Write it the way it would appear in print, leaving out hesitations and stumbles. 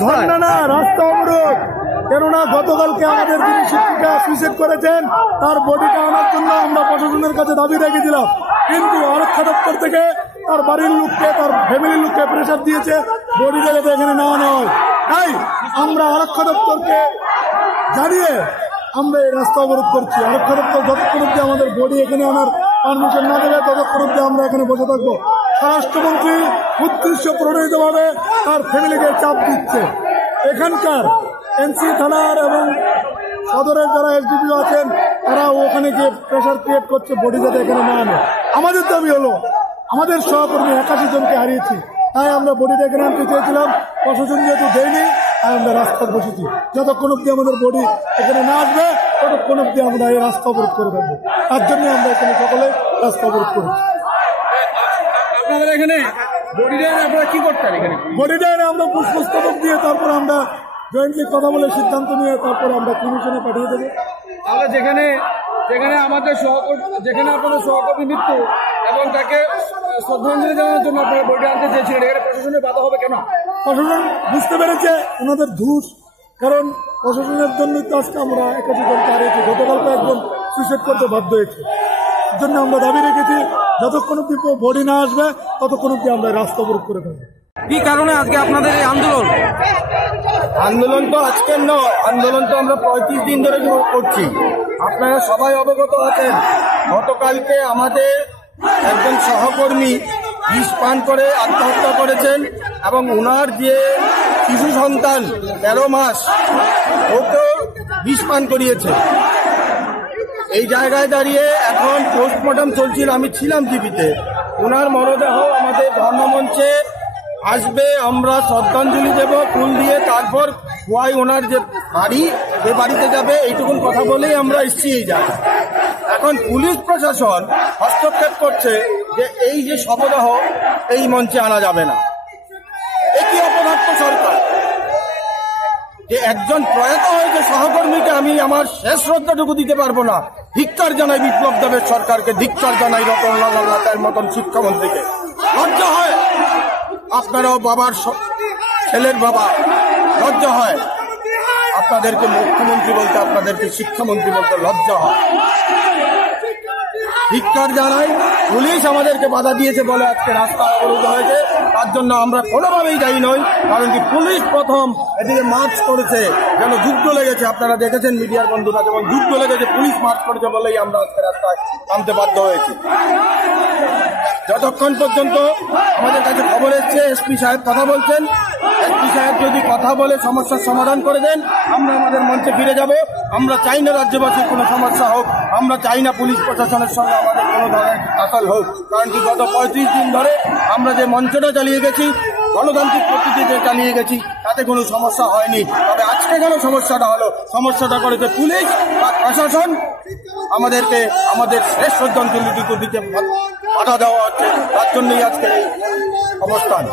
রাস্তায়? না, রাস্তা অবরোধ। কেননা গতকালকে আমাদের যিনি শিক্ষিকা সুইসাইড করেছেন তার বডিটা আনার জন্য আমরা প্রশাসনের কাছে দাবি রেখেছিলাম, কিন্তু আরক্ষা দপ্তর থেকে তার বাড়ির লোককে, তার ফ্যামিলির লোককে প্রেশার দিয়েছে বডিটা যাতে এখানে না হয়। তাই আমরা আরক্ষা দপ্তরকে জানিয়ে আমরা এই রাস্তা অবরোধ করছি। আরক্ষা দপ্তর যতক্ষণ অব্দি আমাদের বডি এখানে আনার পারমিশন না দেবে ততক্ষণ অব্দি আমরা এখানে বসে থাকবো। স্বরাষ্ট্রমন্ত্রী উদ্দেশ্য প্রণোদিতভাবে তার ফ্যামিলিকে চাপ দিচ্ছে। এখানকার এনসি থানার এবং সদরের যারা এসডিপিও আছেন তারা ওখানে গিয়ে প্রেশার ক্রিয়েট করছে বডি যাতে এখানে না আনে। আমাদের দাবি হলো, আমাদের সহকর্মী 81 জনকে হারিয়েছি, তাই আমরা বডিটা এখানে আনতে চেয়েছিলাম। প্রশাসন যেহেতু দেয়নি তাই আমরা রাস্তায় বসেছি। যতক্ষণ অব্দি আমাদের বডি এখানে না আসবে ততক্ষণ অব্দি আমরা এই রাস্তা অবরোধ করে দেবো। তার জন্য আমরা এখানে সকলে রাস্তা অবরোধ করেছি। আপনাদের এখানে বডিটা আপনারা কি করতেন? এখানে বডিটা আমরা পুষ্পস্তবক দিয়ে তারপর আমরা জয়েন্টলি কথা বলে সিদ্ধান্ত নিয়ে তারপর আমরা কমিশনে পাঠিয়ে দেবো। তাহলে যেখানে আমাদের যেখানে আপনাদের সহকর্মী মৃত্যু এবং তাকে শ্রদ্ধাঞ্জলি জানানোর জন্য আপনারা বডি আনতে চেয়েছিলেন, এখানে প্রশাসনের বাধা হবে কেন? প্রশাসন বুঝতে পেরেছে ওনাদের দোষ, কারণ প্রশাসনের জন্যই তো আজকে আমরা 81 জনকে হারিয়েছি। গতকালকে একজন সুইসাইড করতে বাধ্য হয়েছে। এর জন্য আমরা দাবি রেখেছি যতক্ষণ অব্দি বডি না আসবে ততক্ষণ অব্দি আমরা রাস্তা অবরোধ করে দেবো। কি কারণে আজকে আপনাদের এই আন্দোলন? আন্দোলন তো আজকের নয়, আন্দোলন তো আমরা 35 দিন ধরে করছি। আপনারা সবাই অবগত আছেন, গতকালকে আমাদের একজন সহকর্মী বিষ পান করে আত্মহত্যা করেছেন এবং ওনার যে শিশু সন্তান 13 মাস ওকে বিষ পান করিয়েছে। এই জায়গায় দাঁড়িয়ে এখন পোস্টমর্টম চলছিল, আমি ছিলাম টিভিতে। ওনার মরদেহ আমাদের ধর্মমঞ্চে আসবে, আমরা শ্রদ্ধাঞ্জলি দেব ফুল দিয়ে, তারপর ওয়াই ওনার যে বাড়িতে যাবে এইটুকুন কথা বলেই আমরা এসছি এই জায়গায়। এখন পুলিশ প্রশাসন হস্তক্ষেপ করছে যে এই যে শবদেহ এই মঞ্চে আনা যাবে না। একই অপদার্থ সরকার যে একজন প্রয়াত হয়েছে সহকর্মীকে আমি আমার শেষ শ্রদ্ধাটুকু দিতে পারবো না। ধিক্কার জানাই বিপ্লব দেবের সরকারকে, ধিক্কার জানাই রতনলাল নাথের মতন শিক্ষামন্ত্রীকে। লজ্জা হয় আপনারাও বাবার ছেলের বাবা, লজ্জা হয় আপনাদেরকে মুখ্যমন্ত্রী বলতে, আপনাদেরকে শিক্ষামন্ত্রী বলতে লজ্জা হয়। ধিক্কার জানাই। পুলিশ আমাদেরকে বাধা দিয়েছে বলে আজকে রাস্তা অবরোধ হয়েছে, তার জন্য আমরা কোনোভাবেই দায়ী নই। কারণ কি পুলিশ প্রথম এদিকে মার্চ করেছে, যেন যুদ্ধ লেগেছে। আপনারা দেখেছেন মিডিয়ার বন্ধুরা, যেমন যুদ্ধ লেগেছে, পুলিশ মার্চ করেছে বলেই আমরা আজকে রাস্তায় নামতে বাধ্য হয়েছি। যতক্ষণ পর্যন্ত আমাদের কাছে খবর এসছে এসপি সাহেব কথা বলছেন, এসপি সাহেব যদি কথা বলে সমস্যার সমাধান করে দেন আমরা আমাদের মঞ্চে ফিরে যাব। আমরা চাই না রাজ্যবাসীর কোনো সমস্যা হোক, আমরা চাই না পুলিশ প্রশাসনের সঙ্গে আমাদের কোনো ধরনের আসাল হোক। কারণ কি গত 35 দিন ধরে আমরা যে মঞ্চটা চালিয়ে গেছি, গণতান্ত্রিক পদ্ধতিতে চালিয়ে গেছি, তাতে কোনো সমস্যা হয়নি। তবে আজকে কেন সমস্যাটা হলো? সমস্যাটা করেছে পুলিশ বা প্রশাসন। আমাদেরকে আমাদের শেষ শ্রদ্ধাঞ্জলি দিতে বাধা দেওয়া হচ্ছে, তার জন্যই আজকে অবস্থান।